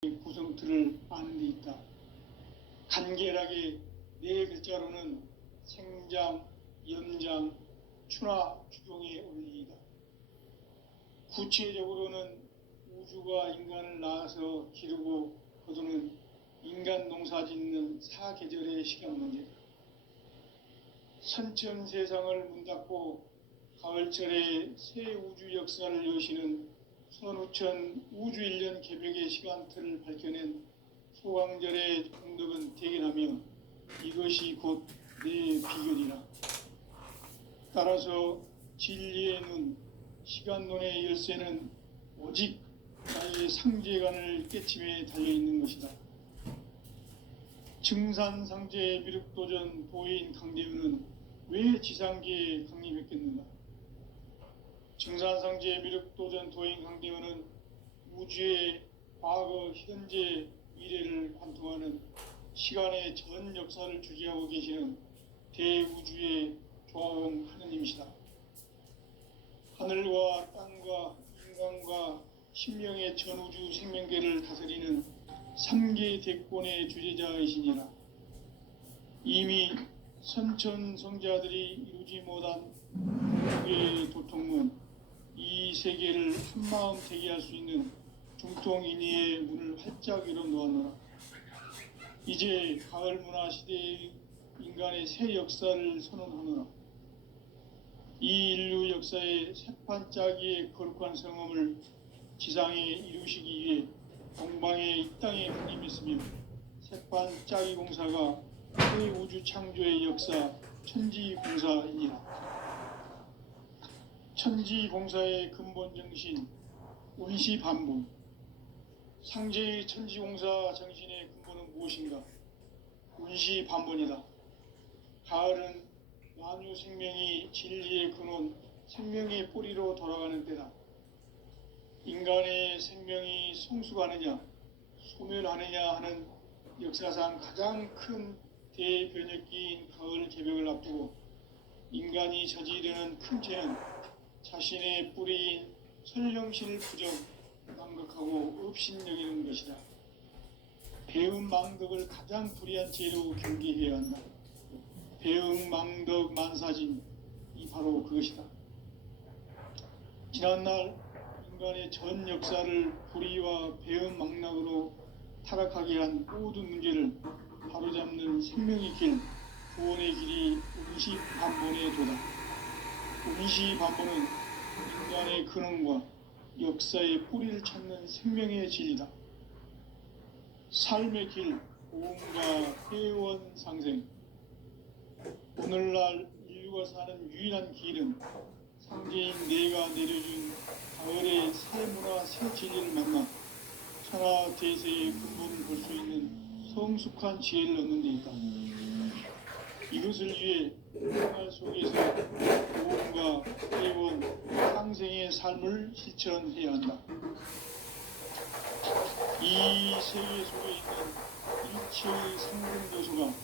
구성틀을 아는 데 있다. 간결하게 네 글자로는 생장, 연장, 추나 추종의 원리이다. 구체적으로는 우주가 인간을 낳아서 기르고 거두는 인간 농사 짓는 사계절의 시간 문제다. 선천 세상을 문닫고 가을철에 새 우주 역사를 여시는 선우천 우주일년 개벽의 시간틀을 밝혀낸 소강절의 공덕은 대견하며 이것이 곧 내 비결이라. 따라서 진리의 눈, 시간론의 열쇠는 오직 나의 상제관을 깨침에 달려있는 것이다. 증산상제 미륵도전 도인 강대우는 왜 지상계에 강림했겠는가? 증산상제 미륵도전 도인 강대우는 우주의 과거, 현재, 미래를 관통하는 시간의 전 역사를 주재하고 계시는 대우주의 조화원 하느님이시다. 하늘과 땅과 인간과 신명의 전우주 생명계를 다스리는 3계 대권의 주재자이시니라. 이미 선천성자들이 이루지 못한 우주의 도통은 이 세계를 한마음 되게 할 수 있는 중통인의의 문을 활짝 열어놓았노라. 이제 가을 문화 시대의 인간의 새 역사를 선언하노라. 이 인류 역사의 새판짜기의 거룩한 성험을 지상에 이루시기 위해 동방에 이 땅에 군림했으며 새판짜기 공사가 새 우주 창조의 역사 천지공사이니라. 천지공사의 근본 정신 운시반분. 상제의 천지공사 정신의 근본은 무엇인가? 운시반분이다. 가을은 만유 생명이 진리의 근원, 생명의 뿌리로 돌아가는 때다. 인간의 생명이 성숙하느냐, 소멸하느냐 하는 역사상 가장 큰 대변혁기인 가을 개벽을 앞두고 인간이 저지르는 큰 죄는 자신의 뿌리인 설령신을 부정, 망극하고 업신여기는 것이다. 배은 망덕을 가장 불의한 죄로 경계해야 한다. 배응 망덕 만사진이 바로 그것이다. 지난날 인간의 전 역사를 불의와 배응 망락으로 타락하게 한 모든 문제를 바로잡는 생명의 길, 구원의 길이 운시반본의 도다. 운시반본은 인간의 근원과 역사의 뿌리를 찾는 생명의 진리다. 삶의 길, 고음과 회원 상생. 오늘날 인류가 사는 유일한 길은 상제인 내가 내려준 가을의 새 문화 새 진리를 만나 천하 대세의 근본을 볼 수 있는 성숙한 지혜를 얻는 데 있다. 이것을 위해 생활 속에서 고음과 회원, 상생의 삶을 실천해야 한다. 이 세계 속에 있는 일체의 상승도수가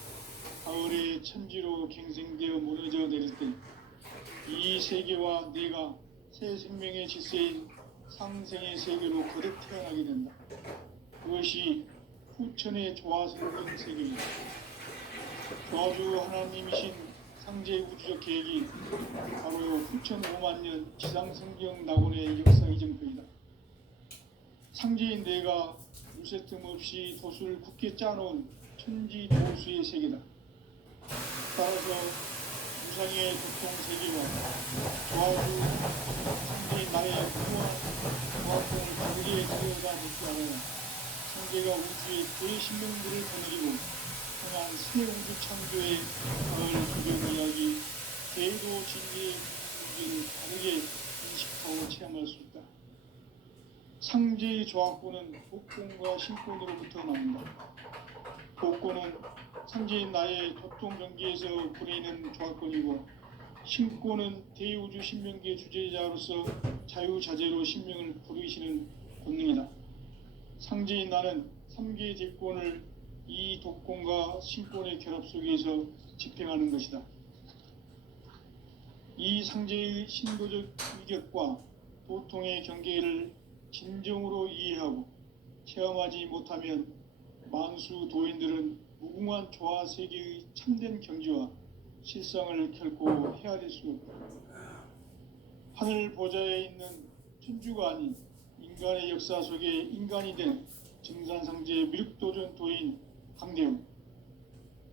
가을의 천지로 갱생되어 무너져 내릴 때 이 세계와 내가 새 생명의 질서인 상생의 세계로 거듭 태어나게 된다. 그것이 후천의 조화성경 세계입니다. 조화주 하나님이신 상제 우주적 계획이 바로 후천 5만년 지상성경 낙원의 역사 이정표이다. 상제인 내가 물새 틈 없이 도수를 굳게 짜놓은 천지 도수의 세계다. 따라서 무상의 도통 세계와 조화주 상제인 나의 무모한 조화통을 다르게 들여다 놓지 않아야 상제가 우주의 대신명들을 거느리고 행한 새 우주 창조의 가을 개벽 이야기, 대도 진리의 문제를 다르게 인식하고 체험할 수 있다. 상제의 조합권은 복권과 신권으로부터 나온다. 복권은 상제인 나의 도통 경계에서 부리는 조합권이고, 신권은 대우주 신명계 주제자로서 자유자재로 신명을 부르시는 권능이다. 상제인 나는 3계 대권을 이 독권과 신권의 결합 속에서 집행하는 것이다. 이 상제의 신도적 위격과 도통의 경계를 진정으로 이해하고 체험하지 못하면 만수 도인들은 무궁한 조화 세계의 참된 경지와 실상을 결코 헤아릴 수 없다. 하늘 보좌에 있는 천주가 아닌 인간의 역사 속에 인간이 된 증산상제 미륵도전 도인 강대웅,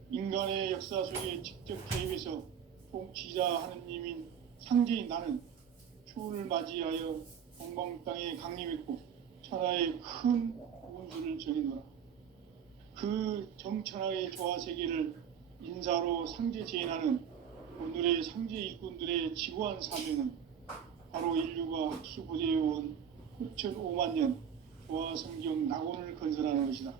인간의 역사 속에 직접 개입해서 통치자 하느님인 상제인 나는 추운을 맞이하여 동방 땅에 강림했고 천하의 큰 운수를 전이노라. 그 정천하의 조화 세계를 인사로 상제 제인하는 오늘의 상제 일꾼들의 지구한 사명은 바로 인류가 학수 보재해온 9,5만 년 조화 성경 낙원을 건설하는 것이다.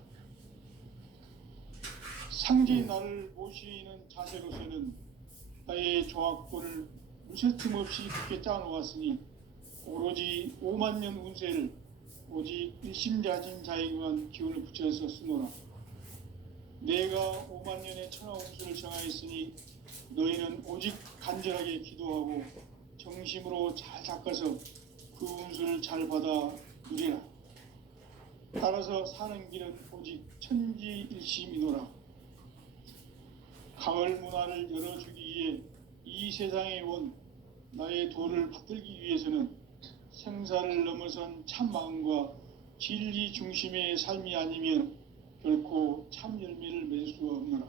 상제의 나를 모시는 자세로서는 나의 조합권을 무쇠틈 없이 굳게 짜놓았으니 오로지 5만 년 운세를 오직 일심자진 자에게만 기운을 붙여서 쓰노라. 내가 5만 년의 천하 운수를 정하였으니 너희는 오직 간절하게 기도하고 정심으로 잘 닦아서 그 운수를 잘 받아 누리라. 따라서 사는 길은 오직 천지일심이노라. 가을 문화를 열어주기 위해 이 세상에 온 나의 도를 받들기 위해서는 생사를 넘어선 참 마음과 진리 중심의 삶이 아니면 결코 참 열매를 맺을 수가 없노라.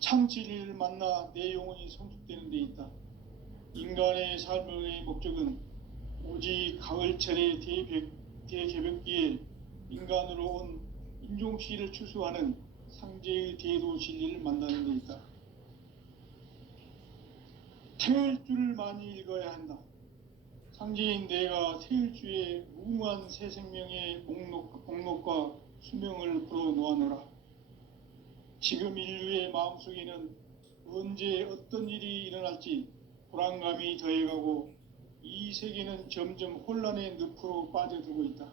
참 진리를 만나 내 영혼이 성숙되는 데 있다. 인간의 삶의 목적은 오직 가을철의 대개벽기에 인간으로 온 인종씨를 추수하는 상제의 대도 진리를 만나는 데 있다. 태을주를 많이 읽어야 한다. 상제인 내가 태을주의 무궁한 새 생명의 목록과 수명을 풀어 놓아노라. 지금 인류의 마음속에는 언제 어떤 일이 일어날지 불안감이 더해가고 이 세계는 점점 혼란의 늪으로 빠져들고 있다.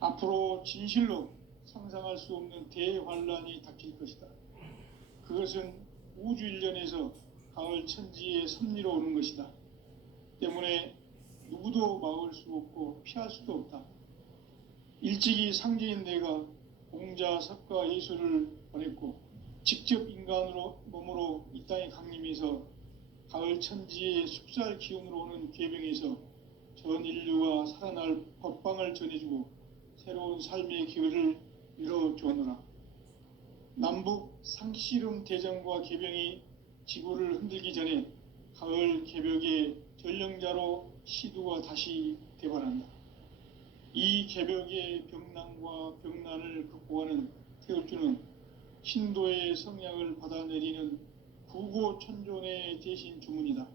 앞으로 진실로 상상할 수 없는 대환란이 닥칠 것이다. 그것은 우주 일련에서 가을 천지의 섭리로 오는 것이다. 때문에 누구도 막을 수 없고 피할 수도 없다. 일찍이 상제인 내가 공자, 석가, 예수를 보냈고 직접 인간으로 몸으로 이 땅에 강림해서 가을 천지의 숲살 기운으로 오는 계병에서 전 인류가 살아날 법방을 전해주고 새로운 삶의 기회를 열어주었노라. 남북 상씨름 대전과 계병이 지구를 흔들기 전에 가을 개벽의 전령자로 시두가 다시 대발한다. 이 개벽의 병난과 병난을 극복하는 태울주는 신도의 성약을 받아내리는 구고천존의 대신 주문이다.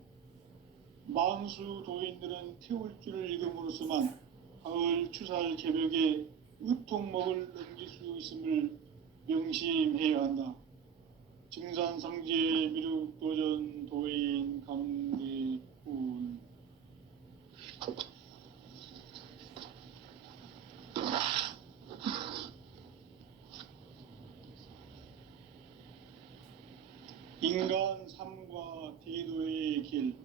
만수 도인들은 태울주를 읽음으로써만 가을 추살 개벽의 의통목을 넘길 수 있음을 명심해야 한다. 증산상제 미륵도전 도인 강대훈. 인간 삶과 대도의 길.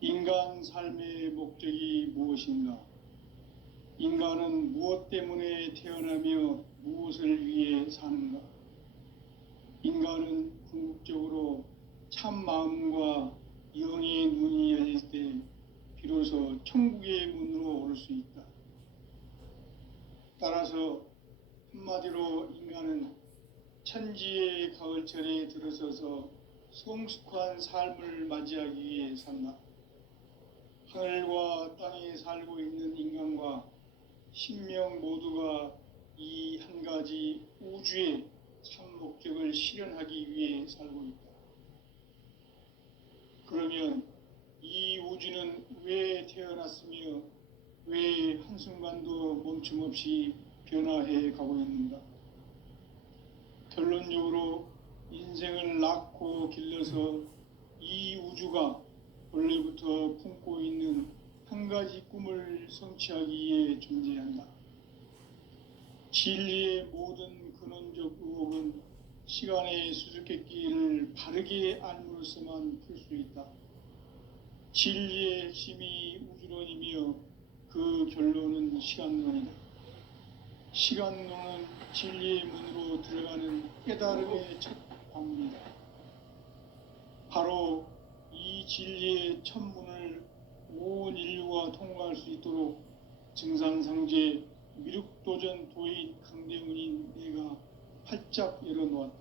인간 삶의 목적이 무엇인가? 인간은 무엇 때문에 태어나며 무엇을 위해 사는가? 인간은 궁극적으로 참 마음과 영의 눈이 열릴 때 비로소 천국의 문으로 오를 수 있다. 따라서 한마디로 인간은 천지의 가을철에 들어서서 성숙한 삶을 맞이하기 위해 산다. 하늘과 땅에 살고 있는 인간과 신명 모두가 이 한 가지 우주의 참 목적을 실현하기 위해 살고 있다. 그러면 이 우주는 왜 태어났으며 왜 한순간도 멈춤 없이 변화해 가고 있는가? 결론적으로 인생을 낳고 길러서 이 우주가 원래부터 품고 있는 한 가지 꿈을 성취하기 위해 존재한다. 진리의 모든 근원적 의혹은 시간의 수수께끼를 바르게 알므로서만 풀 수 있다. 진리의 핵심이 우주론이며 그 결론은 시간론이다. 시간론은 진리의 문으로 들어가는 깨달음의 첫 방문이다. 바로 이 진리의 첫 문을 온 인류가 통과할 수 있도록 증산상제 미륵도전 도인 강대훈인 내가 활짝 열어놓았다.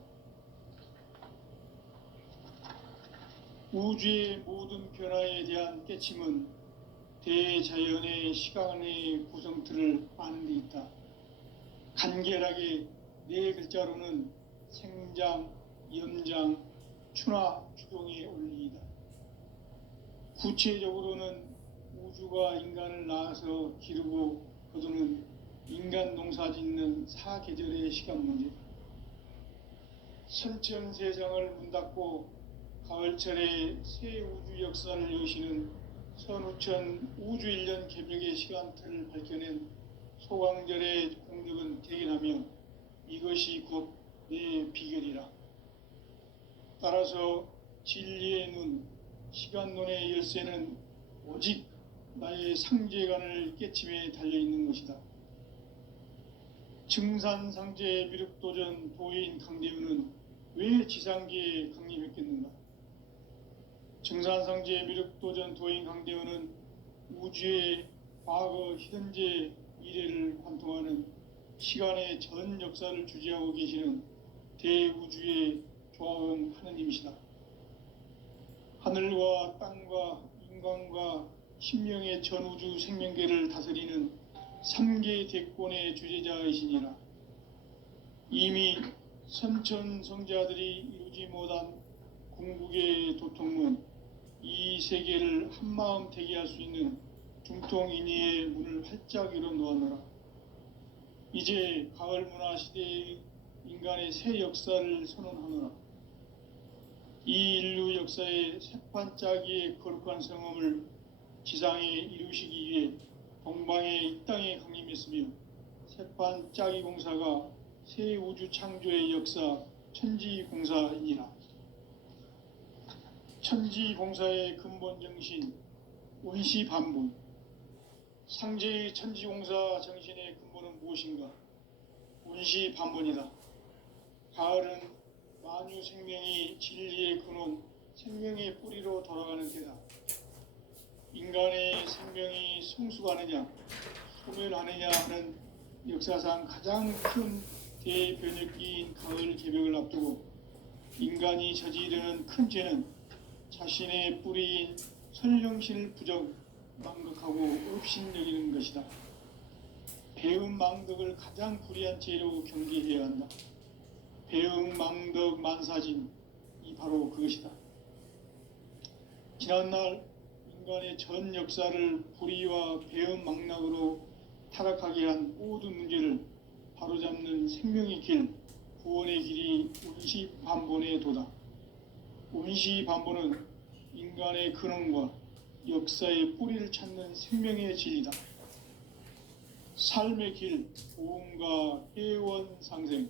우주의 모든 변화에 대한 깨침은 대자연의 시간의 구성틀을 아는 데 있다. 간결하게 네 글자로는 생장, 연장, 추나 추동의 원리이다. 구체적으로는 우주가 인간을 낳아서 기르고 거두는 인간 농사 짓는 사계절의 시간 문제다. 선천세상을 문 닫고 가을철에 새 우주 역사를 여시는 선우천 우주일년 개벽의 시간틀을 밝혀낸 소강절의 공력은 대견하며 이것이 곧 내 비결이라. 따라서 진리의 눈, 시간론의 열쇠는 오직 나의 상제관을 깨침에 달려있는 것이다. 증산상제 미륵도전 도인 강대훈은 왜 지상계에 강림했겠는가? 증산상제 미륵도전 도인 강대훈은 우주의 과거, 현재, 미래를 관통하는 시간의 전 역사를 주재하고 계시는 대우주의 조화원 하느님이시다. 하늘과 땅과 인간과 신명의 전우주 생명계를 다스리는 3계 대권의 주재자이시니라. 이미 선천성자들이 이루지 못한 궁극의 도통문, 이 세계를 한마음 되게 할 수 있는 중통인의의 문을 활짝 열어놓았노라. 이제 가을 문화 시대의 인간의 새 역사를 선언하노라. 이 인류 역사의 새판짜기의 거룩한 성험을 지상에 이루시기 위해 동방의 이 땅에 강림했으며 새판짜기 공사가 새 우주 창조의 역사 천지공사이니라. 천지공사의 근본 정신 원시반분, 상제의 천지공사 정신의 근본은 무엇인가? 원시반분이다. 가을은 만유 생명이 진리의 근원, 생명의 뿌리로 돌아가는 때다. 인간의 생명이 성숙하느냐, 소멸하느냐 하는 역사상 가장 큰 대변혁기인 가을 개벽을 앞두고 인간이 저지르는 큰 죄는 자신의 뿌리인 선령실 부정, 망극하고 업신여기는 것이다. 배움 망덕을 가장 불의한 죄로 경계해야 한다. 배움 망덕 만사진, 이 바로 그것이다. 지난날 인간의 전 역사를 불의와 배움 망락으로 타락하게 한 모든 문제를 바로잡는 생명의 길, 구원의 길이 원시반본의 도다. 원시반본은 인간의 근원과 역사의 뿌리를 찾는 생명의 진리다. 삶의 길, 보험과 회원 상생.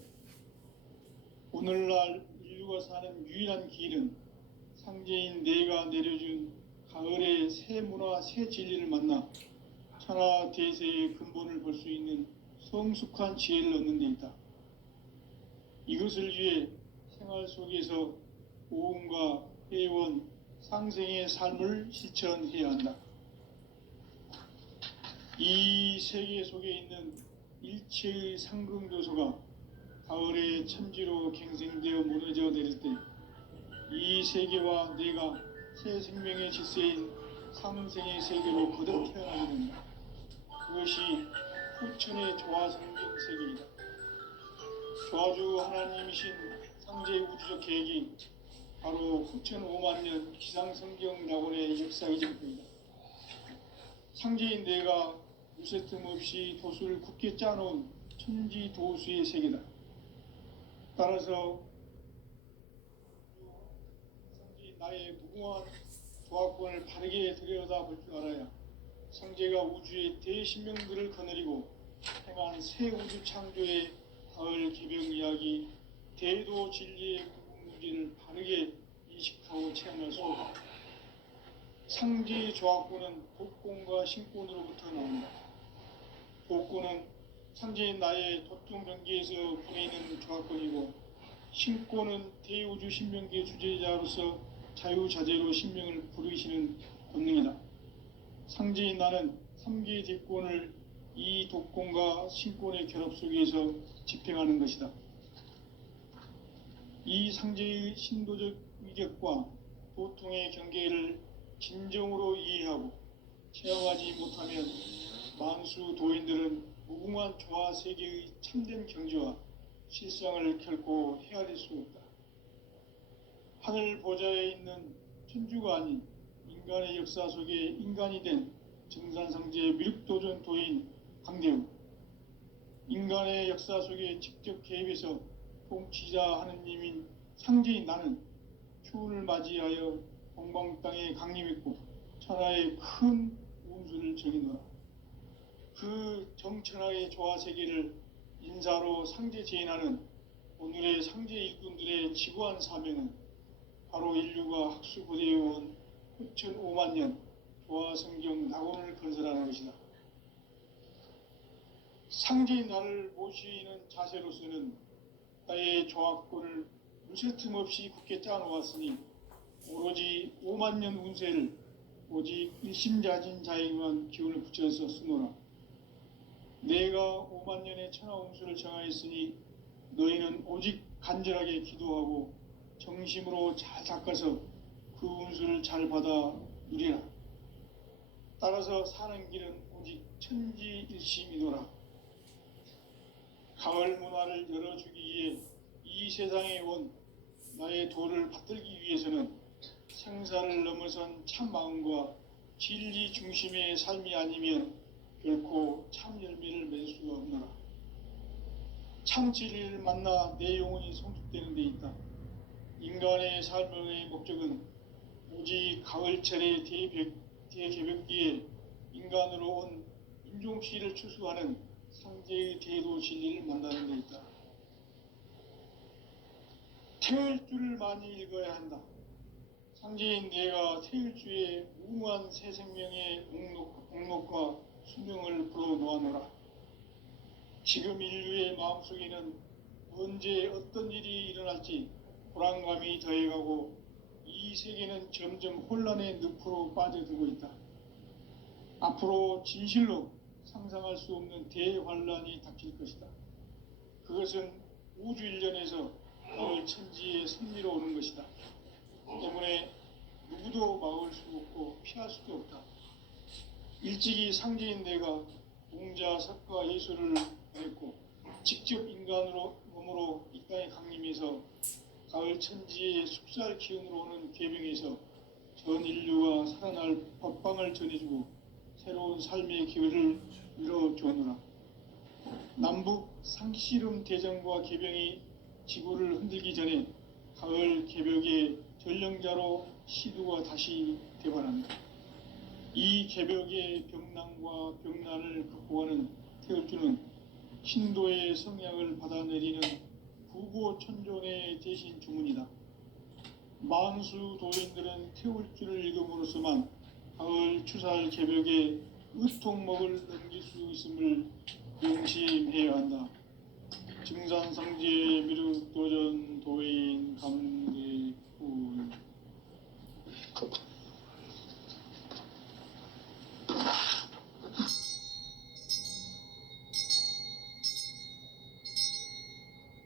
오늘날 인류가 사는 유일한 길은 상제인 내가 내려준 가을의 새 문화, 새 진리를 만나 천하 대세의 근본을 볼 수 있는 성숙한 지혜를 얻는 데 있다. 이것을 위해 생활 속에서 보험과 회원, 상생의 삶을 실천해야 한다. 이 세계 속에 있는 일체의 상승교소가 가을의 천지로 갱생되어 무너져 내릴 때 이 세계와 내가 새 생명의 질서인 상생의 세계로 거듭 태어나게 된다. 그것이 후천의 조화성경 세계이다. 조화주 하나님이신 상제의 우주적 계획이 바로 후천 5만 년 기상성경 낙원의 역사의 정표이다. 상제인 내가 무쇠틈 없이 도수를 굳게 짜놓은 천지도수의 세계다. 따라서 상제인 나의 무궁한 조화권을 바르게 들여다볼 줄 알아야 상제가 우주의 대신명들을 거느리고 행한 새 우주 창조의 가을 개벽 이야기, 대도 진리의 궁극 문제를 바르게 인식하고 체험할 수 있다. 상제의 조합구는 복권과 신권으로부터 나온다. 복권은 상제인 나의 도통 경계에서 보내는 조합권이고, 신권은 대우주 신명기의 주제자로서 자유자재로 신명을 부르시는 권능이다. 상제인 나는 3개의 대권을 이 독권과 신권의 결합 속에서 집행하는 것이다. 이 상제의 신도적 위격과 도통의 경계를 진정으로 이해하고 체험하지 못하면 만수 도인들은 무궁한 조화 세계의 참된 경지와 실상을 결코 헤아릴 수 없다. 하늘 보좌에 있는 천주가 아닌 인간의 역사 속에 인간이 된 정산상제 미륵도전 도인 강대우, 인간의 역사 속에 직접 개입해서 통치자 하느님인 상제인 나는 추운을 맞이하여 동방 땅에 강림했고 천하의 큰 운수를 정의노라. 그 정천하의 조화세계를 인사로 상제 제인하는 오늘의 상제 일꾼들의 지구한 사명은 바로 인류가 학수고대해온 9,500만 년 조화성경 낙원을 건설하는 것이다. 상제인 나를 모시는 자세로서는 나의 조합권을 무쇠틈 없이 굳게 짜놓았으니 오로지 5만 년 운세를 오직 일심자진 자에게만 기운을 붙여서 쓰노라. 내가 5만 년의 천하 운수를 정하였으니 너희는 오직 간절하게 기도하고 정심으로 잘 닦아서 그 운수를 잘 받아 누리라. 따라서 사는 길은 오직 천지일심이노라. 가을 문화를 열어주기 위해 이 세상에 온 나의 도를 받들기 위해서는 생사를 넘어선 참 마음과 진리 중심의 삶이 아니면 결코 참 열매를 맺을 수가 없노라. 참 진리를 만나 내 영혼이 성숙되는 데 있다. 인간의 삶의 목적은 오직 가을철의 대개벽기에 인간으로 온 인종시를 추수하는 상제의 대도 진리를 만나는 데 있다. 태일주를 많이 읽어야 한다. 상제인 내가 태일주의 무궁한 새 생명의 목록과 수명을 불어놓아노라. 지금 인류의 마음속에는 언제 어떤 일이 일어날지 불안감이 더해가고 이 세계는 점점 혼란의 늪으로 빠져들고 있다. 앞으로 진실로 상상할 수 없는 대환란이 닥칠 것이다. 그것은 우주 일련에서 가을 천지의 승리로 오는 것이다. 때문에 누구도 막을 수 없고 피할 수도 없다. 일찍이 상제인 내가 공자, 석가, 예수를 했고 직접 인간으로 몸으로 이 땅에 강림해서 가을 천지의 숙살 기운으로 오는 계명에서 전 인류가 살아날 법방을 전해주고 새로운 삶의 기회를 이뤄주노라. 남북 상씨름 대전과 개병이 지구를 흔들기 전에 가을 개벽의 전령자로 시두가 다시 대발한다. 이 개벽의 병난과 병난을 극복하는 태울주는 신도의 성약을 받아내리는 구고천존의 대신 주문이다. 만수 도인들은 태울주를 읽음으로써만 가을 추살 개벽의 의통목을 넘길 수 있음을 명심해야 한다. 증산상제 미륵도전 도인 감대군.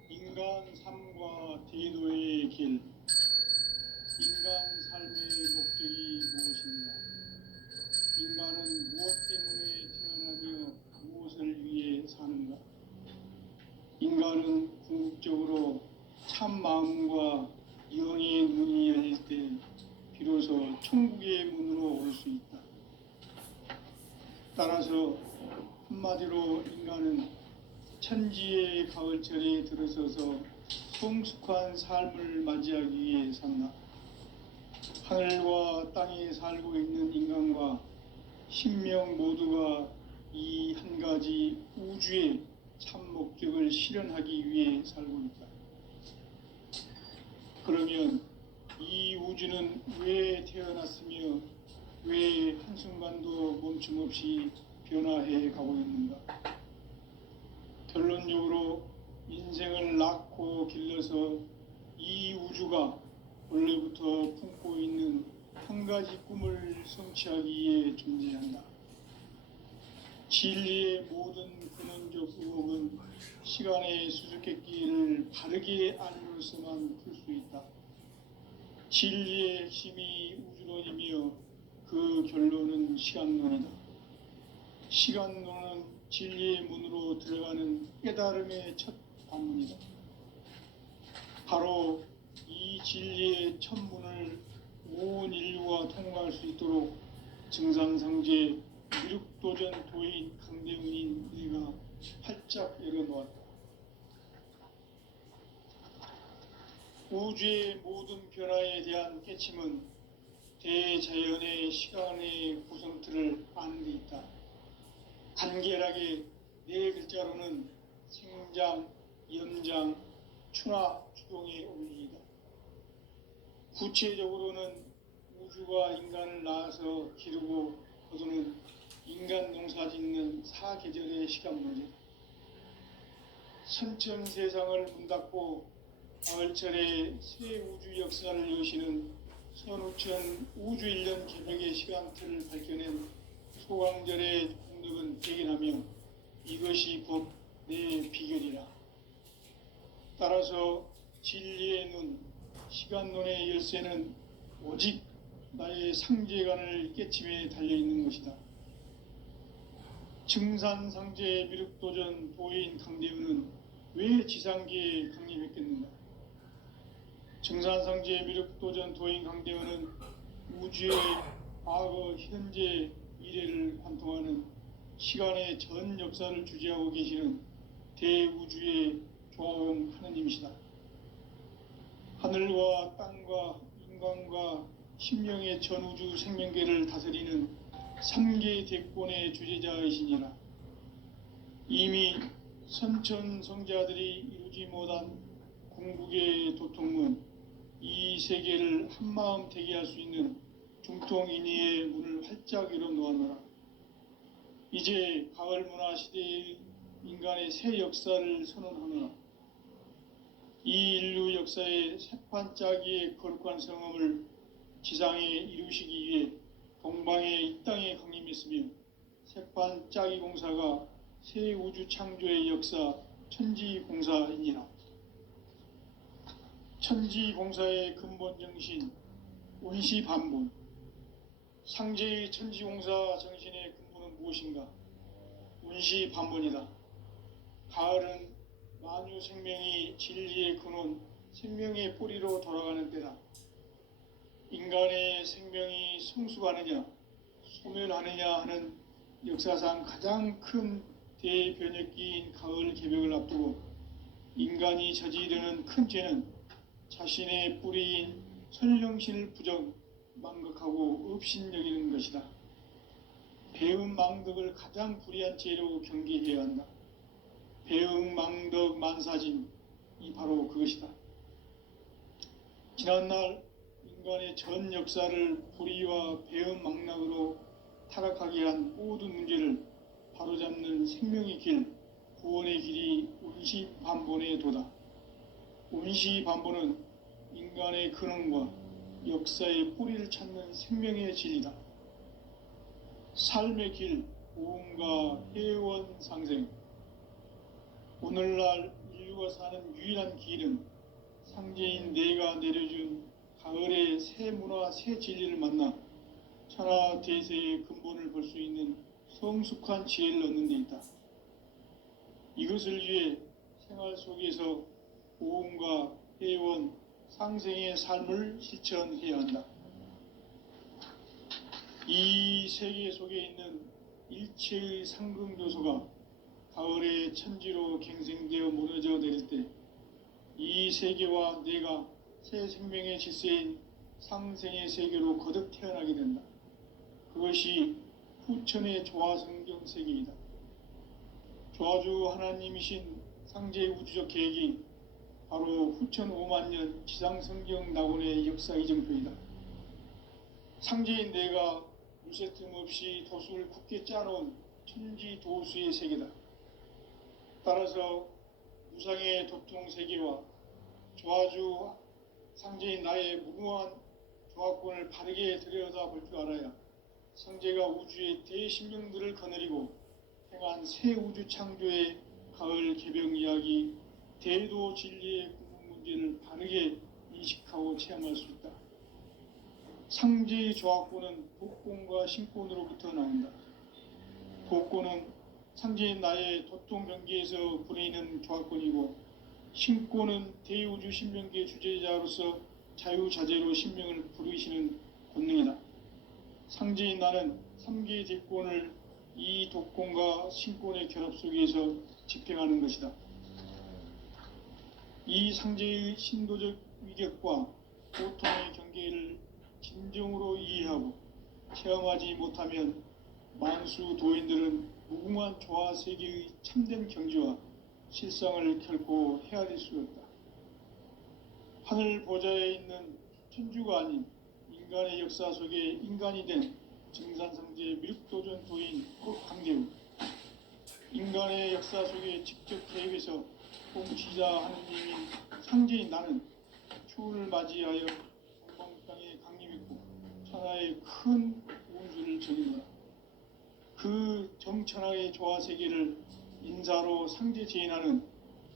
인간 삶과 대도의 길. 인간 삶의 목적이 무엇인가? 인간은 무엇 때문에 태어나며 무엇을 위해 사는가? 인간은 궁극적으로 참 마음과 영의 문이 열릴 때 비로소 천국의 문으로 올 수 있다. 따라서 한마디로 인간은 천지의 가을철에 들어서서 성숙한 삶을 맞이하기 위해 산다. 하늘과 땅에 살고 있는 인간과 신명 모두가 이 한 가지 우주의 참 목적을 실현하기 위해 살고 있다. 그러면 이 우주는 왜 태어났으며 왜 한순간도 멈춤 없이 변화해 가고 있는가? 결론적으로 인생을 낳고 길러서 이 우주가 원래부터 품고 있는 한 가지 꿈을 성취하기 위해 존재한다. 진리의 모든 근원적 의혹은 시간의 수수께끼를 바르게 알므로서만 풀 수 있다. 진리의 핵심이 우주론이며 그 결론은 시간론이다. 시간론은 진리의 문으로 들어가는 깨달음의 첫 관문이다. 바로 이 진리의 첫 문을 온 인류가 통과할 수 있도록 증산상제 미륵도전 도인 강대훈인 네가 활짝 열어놓았다. 우주의 모든 변화에 대한 깨침은 대자연의 시간의 구성틀을 아는 데 있다. 간결하게 네 글자로는 생장, 연장, 추나 추동의 원리이다. 구체적으로는 우주가 인간을 낳아서 기르고 거두는 인간 농사 짓는 사계절의 시간문제다. 선천세상을 문닫고 가을철에 새 우주 역사를 여시는 선우천 우주일년 개벽의 시간틀을 밝혀낸 소강절의 공덕은 대견하며 이것이 곧 내 비결이라. 따라서 진리의 눈, 시간론의 열쇠는 오직 나의 상제관을 깨침에 달려있는 것이다. 증산상제 미륵도전 도인 강대훈은 왜 지상계에 강림했겠는가? 증산상제 미륵도전 도인 강대훈은 우주의 과거, 현재, 미래를 관통하는 시간의 전 역사를 주재하고 계시는 대우주의 조화원 하느님이시다. 하늘과 땅과 인간과 신명의 전우주 생명계를 다스리는 3개 대권의 주제자이시니라. 이미 선천성자들이 이루지 못한 궁극의 도통문, 이 세계를 한마음 되게 할 수 있는 중통인의의 문을 활짝 열어놓았노라. 이제 가을 문화 시대의 인간의 새 역사를 선언하노라. 이 인류 역사의 새판짜기의 거룩한 성험을 지상에 이루시기 위해 동방에 이 땅에 강림했으며 새판짜기 공사가 새 우주 창조의 역사 천지공사이니라. 천지공사의 근본 정신 운시반본. 상제의 천지공사 정신의 근본은 무엇인가? 운시반본이다. 가을은 만유 생명이 진리의 근원, 생명의 뿌리로 돌아가는 때다. 인간의 생명이 성숙하느냐, 소멸하느냐 하는 역사상 가장 큰 대변혁기인 가을 개벽을 앞두고 인간이 저지르는 큰 죄는 자신의 뿌리인 선령신을 부정, 망극하고 업신여기는 것이다. 배음 망덕을 가장 불의한 죄로 경계해야 한다. 배음 망덕 만사짐이 바로 그것이다. 지난날 인간의 전 역사를 불의와 배음 망락으로 타락하게 한 모든 문제를 바로잡는 생명의 길, 구원의 길이 운시반본의 도다. 운시반본은 인간의 근원과 역사의 뿌리를 찾는 생명의 진리다. 삶의 길, 고음과 회원 상생. 오늘날 인류가 사는 유일한 길은 상제인 내가 내려준 가을의 새 문화, 새 진리를 만나 천하 대세의 근본을 볼 수 있는 성숙한 지혜를 얻는 데 있다. 이것을 위해 생활 속에서 고음과 회원, 상생의 삶을 실천해야 한다. 이 세계 속에 있는 일체의 상극 요소가 가을의 천지로 갱생되어 무너져 내릴 때 이 세계와 내가 새 생명의 질서인 상생의 세계로 거듭 태어나게 된다. 그것이 후천의 조화성경 세계이다. 조화주 하나님이신 상제의 우주적 계획이 바로 후천 5만년 지상성경 낙원의 역사 이정표이다. 상제인 내가 무쇠 틈 없이 도수를 굳게 짜놓은 천지 도수의 세계다. 따라서 무상의 도통 세계와 조화주 상제인 나의 무궁한 조합권을 바르게 들여다볼 줄 알아야 상제가 우주의 대심령들을 거느리고 행한 새 우주 창조의 가을 개병 이야기, 대도 진리의 궁극 문제를 바르게 인식하고 체험할 수 있다. 상제의 조합권은 복권과 신권으로부터 나온다. 복권은 상제인 나의 도통 경계에서 부리는 조합권이고, 신권은 대우주 신명계 주제자로서 자유자재로 신명을 부르시는 권능이다. 상제인 나는 3개의 대권을 이 독권과 신권의 결합 속에서 집행하는 것이다. 이 상제의 신도적 위격과 고통의 경계를 진정으로 이해하고 체험하지 못하면 만수 도인들은 무궁한 조화 세계의 참된 경지와 실상을 결코 헤아릴 수 없다. 하늘 보좌에 있는 천주가 아닌 인간의 역사 속에 인간이 된 증산상제 미륵도전 도인 강대우, 인간의 역사 속에 직접 개입해서 공지자 하느님인 상제인 나는 추운을 맞이하여 동방땅에 강림했고 천하의 큰 운수를 전이노라. 그 정천하의 조화세계를 인사로 상제 제인하는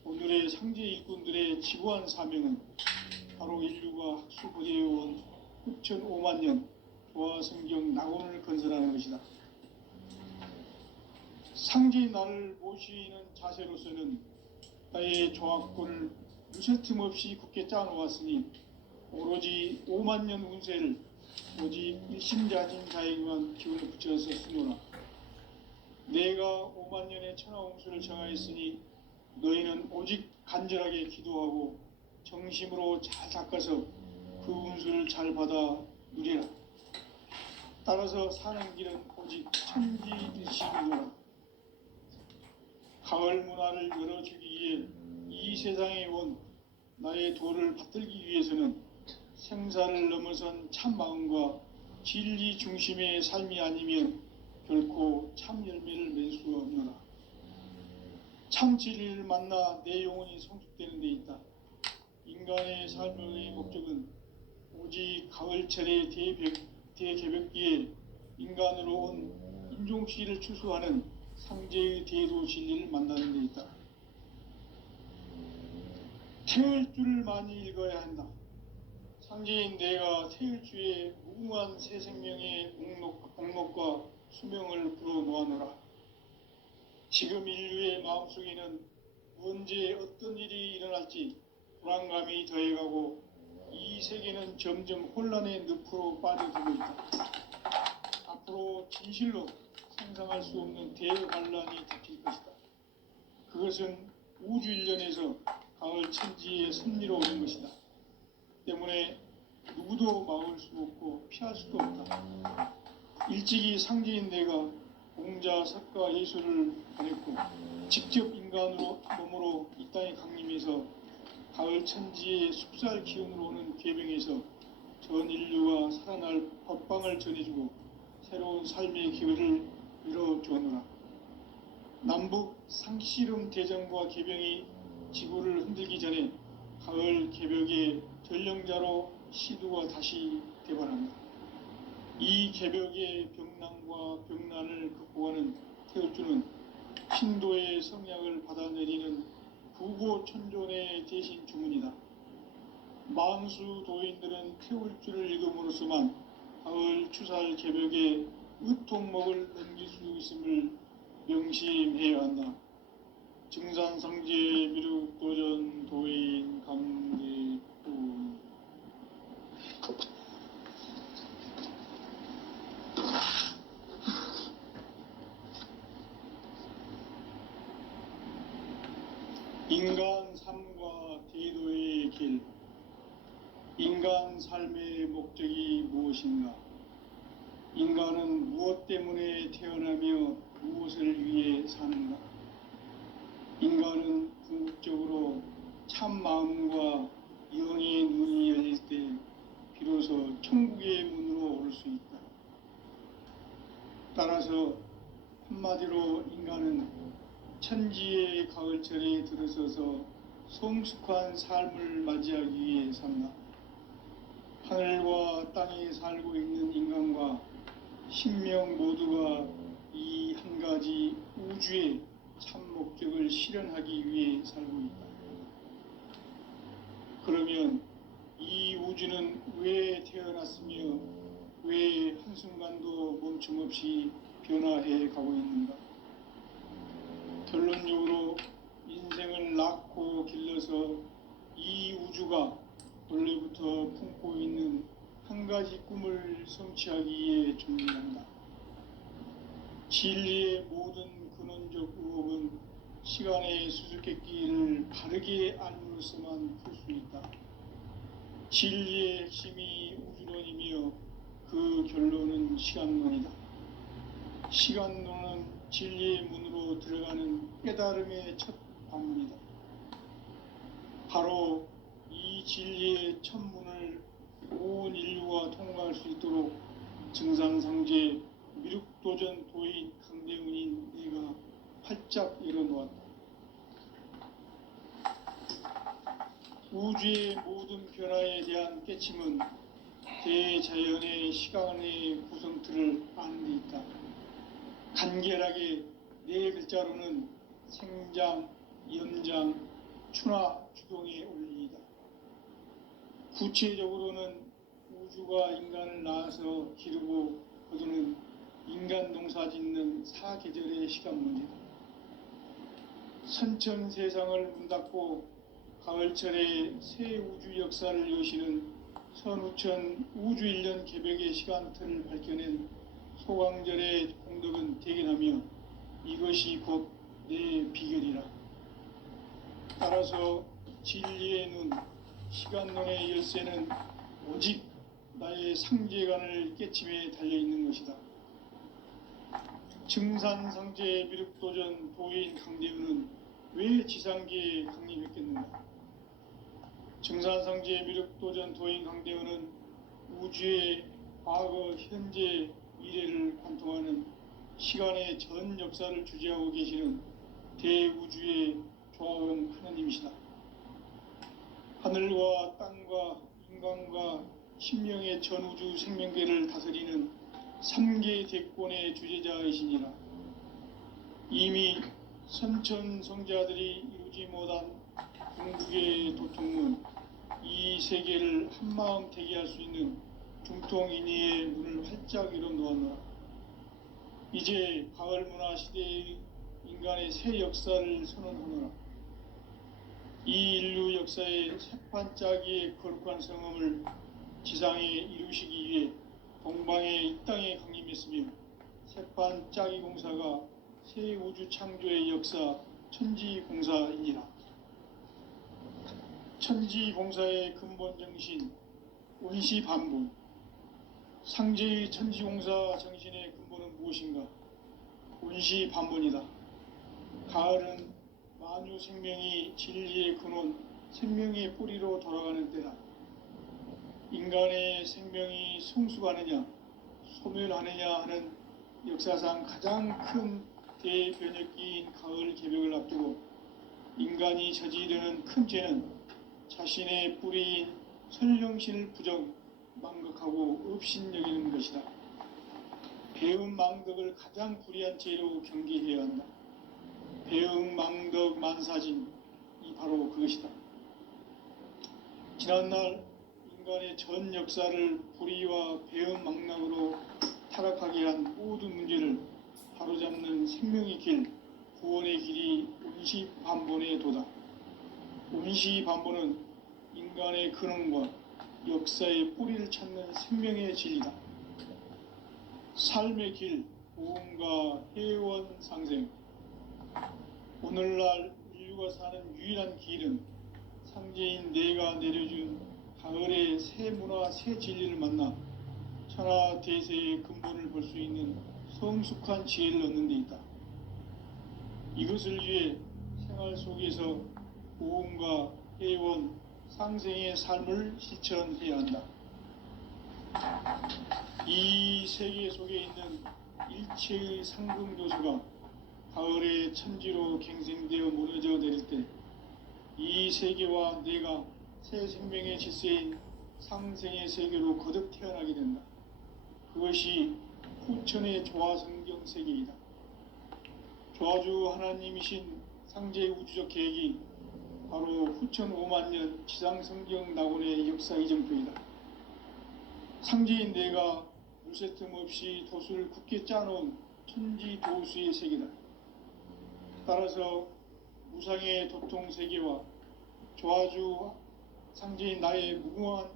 오늘의 상제 일꾼들의 지구한 사명은 바로 인류가 학수고대해온 흑천 5만 년 조화성경 낙원을 건설하는 것이다. 상제인 나를 모시는 자세로서는 나의 조합권을 무쇠 틈 없이 굳게 짜놓았으니 오로지 5만 년 운세를 오직 일심자진 자에게만 기운을 붙여서 쓰노라. 내가 5만 년의 천하홍수를 정하였으니 너희는 오직 간절하게 기도하고 정심으로 잘 닦아서 그 운수를 잘 받아 누리라. 따라서 사는 길은 오직 천지일시이노라. 가을 문화를 열어주기 위해 이 세상에 온 나의 도를 받들기 위해서는 생사를 넘어선 참마음과 진리 중심의 삶이 아니면 결코 참 열매를 맺을 수 없노라. 참 진리를 만나 내 영혼이 성숙되는 데 있다. 인간의 삶의 목적은 오직 가을철의 대개벽기에 인간으로 온 인종시를 추수하는 상제의 대도 진리를 만나는 데 있다. 태을 줄을 많이 읽어야 한다. 상제인 내가 태을 주의 무궁한 새 생명의 목록과 수명을 불어놓아노라. 지금 인류의 마음속에는 언제 어떤 일이 일어날지 불안감이 더해가고 이 세계는 점점 혼란의 늪으로 빠져들고 있다. 앞으로 진실로 상상할 수 없는 대환란이 닥칠 것이다. 그것은 우주 일련에서 가을 천지의 섭리로 오는 것이다. 때문에 누구도 막을 수 없고 피할 수도 없다. 일찍이 상제인 내가 공자, 석가, 예수를 보냈고 직접 인간으로 몸으로 이 땅에 강림해서 가을 천지의 숲살 기운으로 오는 계병에서 전 인류가 살아날 법방을 전해주고 새로운 삶의 기회를 열어주었노라. 남북 상씨름 대전과 계병이 지구를 흔들기 전에 가을 개벽의 전령자로 시두가 다시 대발한다. 이 개벽의 병난과 병난을 극복하는 태울주는 신도의 성약을 받아내리는 구보천존의 대신 주문이다. 만수 도인들은 태울주를 읽음으로써만 가을 추살 개벽의 의통목을 넘길 수 있음을 명심해야 한다. 증산상제 미륵도전 도인 강대우. 인간 삶과 대도의 길. 인간 삶의 목적이 무엇인가? 인간은 무엇 때문에 태어나며 무엇을 위해 사는가? 인간은 궁극적으로 참 마음과 영의 눈이 열릴 때 비로소 천국의 문으로 올 수 있다. 따라서 한마디로 인간은 천지의 가을철에 들어서서 성숙한 삶을 맞이하기 위해 산다. 하늘과 땅에 살고 있는 인간과 신명 모두가 이 한 가지 우주의 참 목적을 실현하기 위해 살고 있다. 그러면 이 우주는 왜 태어났으며 왜 한순간도 멈춤 없이 변화해 가고 있는가? 결론적으로 인생을 낳고 길러서 이 우주가 원래부터 품고 있는 한 가지 꿈을 성취하기 위해 존재한다. 진리의 모든 근원적 의혹은 시간의 수수께끼를 바르게 알므로서만 풀 수 있다. 진리의 핵심이 우주론이며 그 결론은 시간론이다. 시간론은 진리의 문으로 들어가는 깨달음의 첫 관문이다. 바로 이 진리의 첫 문을 온 인류가 통과할 수 있도록 증산상제 미륵도전 도인 강대훈인 내가 활짝 열어놓았다. 우주의 모든 변화에 대한 깨침은 대자연의 시간의 구성틀을 아는 데 있다. 간결하게 네 글자로는 생장, 연장, 추나 추동의 원리이다. 구체적으로는 우주가 인간을 낳아서 기르고 거두는 인간 농사 짓는 사계절의 시간 문제다. 선천 세상을 문 닫고 가을철에 새 우주 역사를 여시는 선우천 우주 1년 개벽의 시간틀을 밝혀낸 소강절의 공덕은 대견하며 이것이 곧 내 비결이라. 따라서 진리의 눈, 시간론의 열쇠는 오직 나의 상제관을 깨침에 달려있는 것이다. 증산상제 미륵도전 도인 강대훈은 왜 지상계에 강림했겠는가? 증산상제 미륵도전 도인 강대훈은 우주의 과거, 현재, 미래를 관통하는 시간의 전 역사를 주재하고 계시는 대우주의 조화원 하나님이시다. 하늘과 땅과 인간과 신명의 전우주 생명계를 다스리는 3계 대권의 주재자이시니라. 이미 선천성자들이 이루지 못한 궁극의 도통은 이 세계를 한마음 되게 할 수 있는 중통인의의 문을 활짝 열어놓았노라. 이제 가을 문화 시대의 인간의 새 역사를 선언하노라. 이 인류 역사의 새판짜기의 거룩한 성음을 지상에 이루시기 위해 동방의 이 땅에 강림했으며 새판짜기 공사가 새 우주 창조의 역사 천지공사이니라. 천지공사의 근본 정신 원시반본. 상제의 천지공사 정신의 근본은 무엇인가? 원시반본이다. 가을은 만유 생명이 진리의 근원, 생명의 뿌리로 돌아가는 때다. 인간의 생명이 성숙하느냐, 소멸하느냐 하는 역사상 가장 큰 대변혁기인 가을 개벽을 앞두고 인간이 저지르는 큰 죄는 자신의 뿌리인 설령신을 부정, 망극하고 업신여기는 것이다. 배음 망덕을 가장 불의한 죄로 경계해야 한다. 배음 망덕 만사진이 바로 그것이다. 지난날 인간의 전 역사를 불의와 배음 망락으로 타락하게 한 모든 문제를 바로잡는 생명의 길, 구원의 길이 원시반본의 도다. 원시반본은 인간의 근원과 역사의 뿌리를 찾는 생명의 진리다. 삶의 길, 보험과 회원 상생. 오늘날 인류가 사는 유일한 길은 상제인 내가 내려준 가을의 새 문화, 새 진리를 만나 천하 대세의 근본을 볼 수 있는 성숙한 지혜를 얻는 데 있다. 이것을 위해 생활 속에서 보험과 회원, 상생의 삶을 실천해야 한다. 이 세계 속에 있는 일체의 상금교수가 가을의 천지로 갱생되어 무너져 내릴 때 이 세계와 내가 새 생명의 질서인 상생의 세계로 거듭 태어나게 된다. 그것이 후천의 조화성경 세계이다. 조화주 하나님이신 상제의 우주적 계획이 바로 후천 5만 년 지상성경 낙원의 역사 이정표이다. 상제인 내가 물새 틈 없이 돛을 굳게 짜놓은 천지 도수의 세계다. 따라서 무상의 도통 세계와 조화주 상제인 나의 무궁한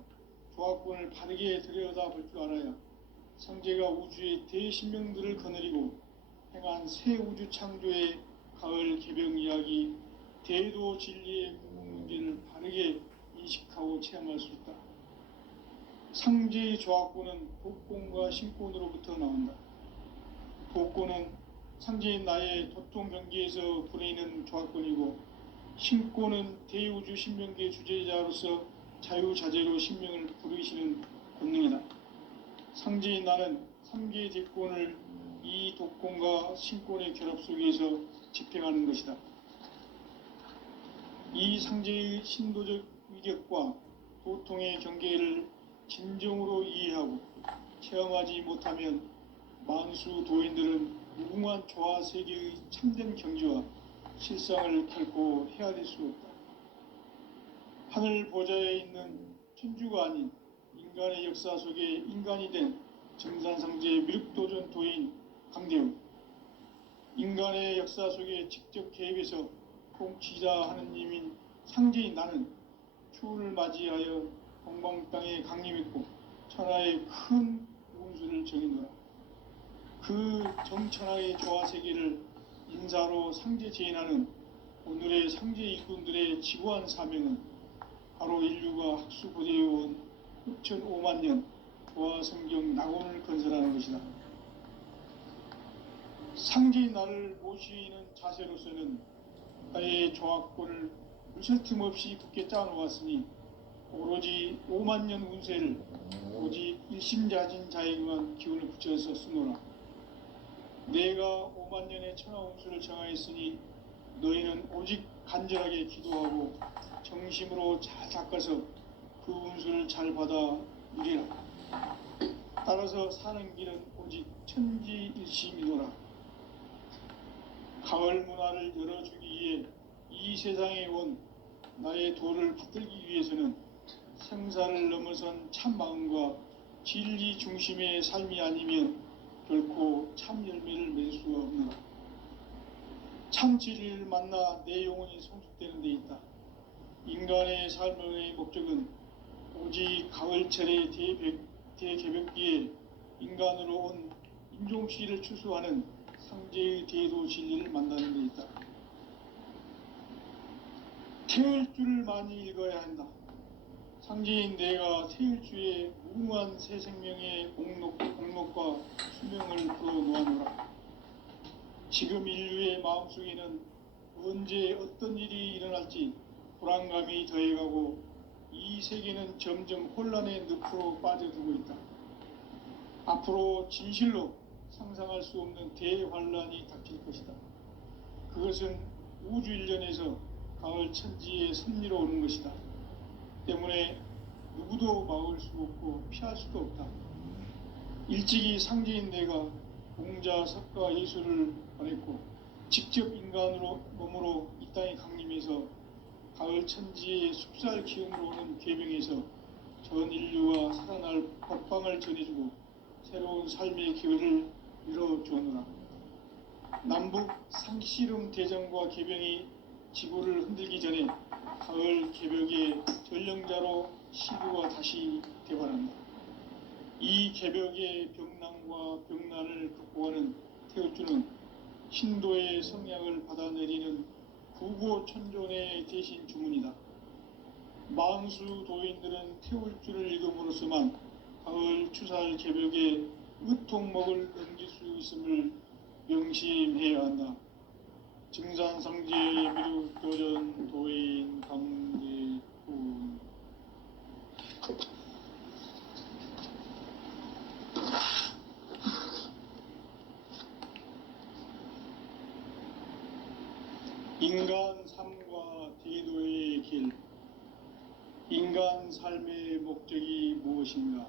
조화권을 바르게 들여다볼 줄 알아야 상제가 우주의 대신명들을 거느리고 행한 새 우주 창조의 가을 개병 이야기, 대도 진리의 궁극문제를 바르게 인식하고 체험할 수 있다. 상제의 조화권은 복권과 신권으로부터 나온다. 복권은 상제인 나의 도통 경계에서 부리는 조화권이고, 신권은 대우주 신명계 주제자로서 자유자재로 신명을 부르시는 권능이다. 상제인 나는 3개의 대권을 이 독권과 신권의 결합 속에서 집행하는 것이다. 이 상제의 신도적 위격과 도통의 경계를 진정으로 이해하고 체험하지 못하면 만수 도인들은 무궁한 조화 세계의 참된 경지와 실상을 결코 헤아릴 수 없다. 하늘 보좌에 있는 천주가 아닌 인간의 역사 속에 인간이 된 증산상제의 미륵도전 도인 강대웅, 인간의 역사 속에 직접 개입해서 통치자 하느님인 상제인 나는 추운을 맞이하여 동방 땅에 강림했고 천하의 큰 운수를 정해놓아 그 정천하의 조화 세계를 인사로 상제 제인하는 오늘의 상제 일꾼들의 지구한 사명은 바로 인류가 학수고대해온 6,5만 년 조화 성경 낙원을 건설하는 것이다. 상제인 나를 모시는 자세로서는 나의 조화권을 물샐틈 없이 굳게 짜놓았으니 오로지 5만 년 운세를 오직 일심자진 자에게만 기운을 붙여서 쓰노라. 내가 5만 년의 천하 운수를 정하였으니 너희는 오직 간절하게 기도하고 정심으로 잘 닦아서 그 운수를 잘 받아 누리라. 따라서 사는 길은 오직 천지일심이노라. 가을 문화를 열어주기 위해 이 세상에 온 나의 도를 받들기 위해서는 생사를 넘어선 참마음과 진리 중심의 삶이 아니면 결코 참 열매를 맺을 수가 없노라. 참 진리를 만나 내 영혼이 성숙되는 데 있다. 인간의 삶의 목적은 오직 가을철의 대개벽기에 인간으로 온 인종씨를 추수하는 상제의 대도 진리를 만나는 데 있다. 태일주를 많이 읽어야 한다. 상제인 내가 태일주의 무궁한 새 생명의 공록과 수명을 풀어놓아노라. 지금 인류의 마음속에는 언제 어떤 일이 일어날지 불안감이 더해가고 이 세계는 점점 혼란의 늪으로 빠져들고 있다. 앞으로 진실로 상상할 수 없는 대환란이 닥칠 것이다. 그것은 우주 일련에서 가을 천지의 섭리로 오는 것이다. 때문에 누구도 막을 수 없고 피할 수도 없다. 일찍이 상제인 내가 공자, 석가, 예수를 보냈고 직접 인간으로 몸으로 이 땅에 강림해서 가을 천지의 숲살 기운으로 오는 계명에서 전 인류와 살아날 법방을 전해주고 새로운 삶의 기회를 열어주었노라. 남북 상씨름 대전과 개병이 지구를 흔들기 전에 가을 개벽의 전령자로 시구가 다시 되관한다. 이 개벽의 병난과 병난을 극복하는 태울주는 신도의 성향을 받아내리는 구고천존의 대신 주문이다. 만수 도인들은 태울주를 읽음으로써만 가을 추살 개벽의 으통목을 넘길 수 있음을 명심해야 한다. 증산상제의 미륵도전 도인 강대훈. 인간 삶과 대도의 길, 인간 삶의 목적이 무엇인가?